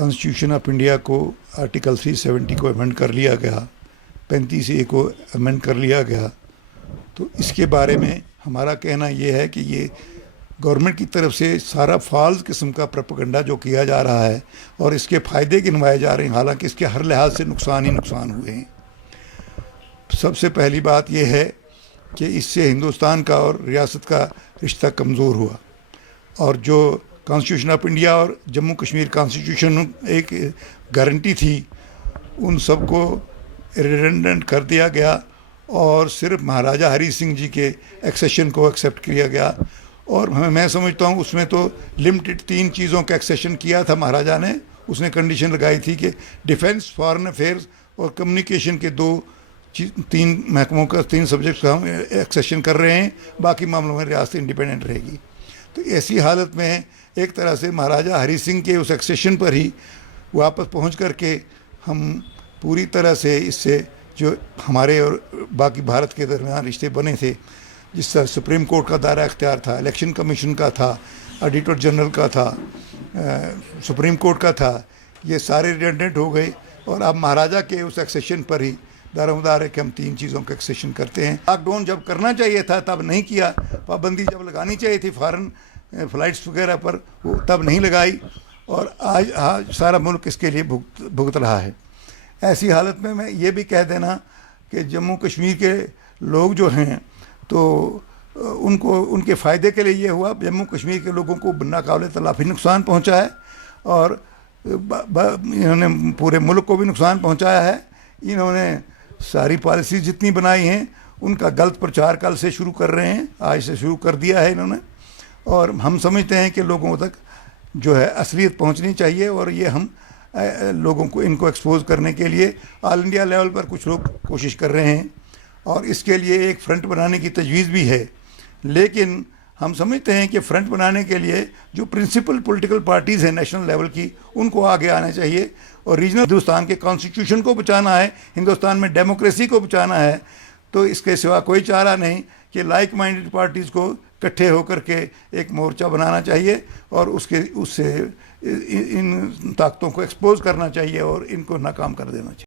Constitution of India को article 370 को amend कर लिया गया, 35A को अमेंड कर लिया गया, तो इसके बारे में हमारा कहना ये है कि ये गवर्नमेंट की तरफ से सारा फाल्स किस्म का प्रोपेगेंडा जो किया जा रहा है और इसके फ़ायदे गिनवाए जा रहे हैं, हालांकि इसके हर लिहाज से नुकसान ही नुकसान हुए हैं। सबसे पहली बात यह है कि इससे हिंदुस्तान का और रियासत का रिश्ता कमज़ोर हुआ, और जो कॉन्स्टिट्यूशन ऑफ इंडिया और जम्मू कश्मीर कॉन्स्टिट्यूशन एक गारंटी थी, उन सबको रिडेंडेंट कर दिया गया और सिर्फ महाराजा हरी सिंह जी के एक्सेशन को एक्सेप्ट किया गया। और मैं समझता हूँ उसमें तो लिमिटेड 3 चीज़ों का एक्सेशन किया था महाराजा ने। उसने कंडीशन लगाई थी कि डिफेंस, फॉरेन अफेयर्स और कम्युनिकेशन के 3 महकमों का 3 सब्जेक्ट्स का हम एक्सेशन कर रहे हैं, बाकी मामलों में रियासत इंडिपेंडेंट रहेगी। तो ऐसी हालत में एक तरह से महाराजा हरी सिंह के उस एक्सेशन पर ही वापस पहुंच करके हम पूरी तरह से इससे जो हमारे और बाकी भारत के दरमियान रिश्ते बने थे, जिस तरह सुप्रीम कोर्ट का दायरा इख्तियार था, इलेक्शन कमीशन का था, ऑडिटर जनरल का था, सुप्रीम कोर्ट का था, ये सारे रिडेंडेंट हो गए। और अब महाराजा के उस एक्सेशन पर ही दारोमदार है कि हम 3 चीज़ों का एक्सेशन करते हैं। लॉकडाउन जब करना चाहिए था तब नहीं किया, पाबंदी जब लगानी चाहिए थी फॉरेन फ्लाइट्स वगैरह पर, वो तब नहीं लगाई, और आज सारा मुल्क इसके लिए भुगत रहा है। ऐसी हालत में मैं ये भी कह देना कि जम्मू कश्मीर के लोग जो हैं, तो उनको उनके फ़ायदे के लिए ये हुआ, जम्मू कश्मीर के लोगों को नाकाबिले तलाफ़ी नुकसान पहुँचा है और इन्होंने पूरे मुल्क को भी नुकसान पहुँचाया है। इन्होंने सारी पॉलिसी जितनी बनाई हैं उनका गलत प्रचार कल से शुरू कर रहे हैं, आज से शुरू कर दिया है इन्होंने, और हम समझते हैं कि लोगों तक जो है असलियत पहुंचनी चाहिए, और ये हम लोगों को इनको एक्सपोज करने के लिए ऑल इंडिया लेवल पर कुछ लोग कोशिश कर रहे हैं, और इसके लिए एक फ्रंट बनाने की तजवीज़ भी है। लेकिन हम समझते हैं कि फ्रंट बनाने के लिए जो प्रिंसिपल पॉलिटिकल पार्टीज़ हैं नेशनल लेवल की, उनको आगे आना चाहिए, और रीजनल हिंदुस्तान के कॉन्स्टिट्यूशन को बचाना है, हिंदुस्तान में डेमोक्रेसी को बचाना है, तो इसके सिवा कोई चारा नहीं कि लाइक माइंडेड पार्टीज़ को इकट्ठे होकर के एक मोर्चा बनाना चाहिए और उससे इन ताकतों को एक्सपोज करना चाहिए और इनको नाकाम कर देना चाहिए।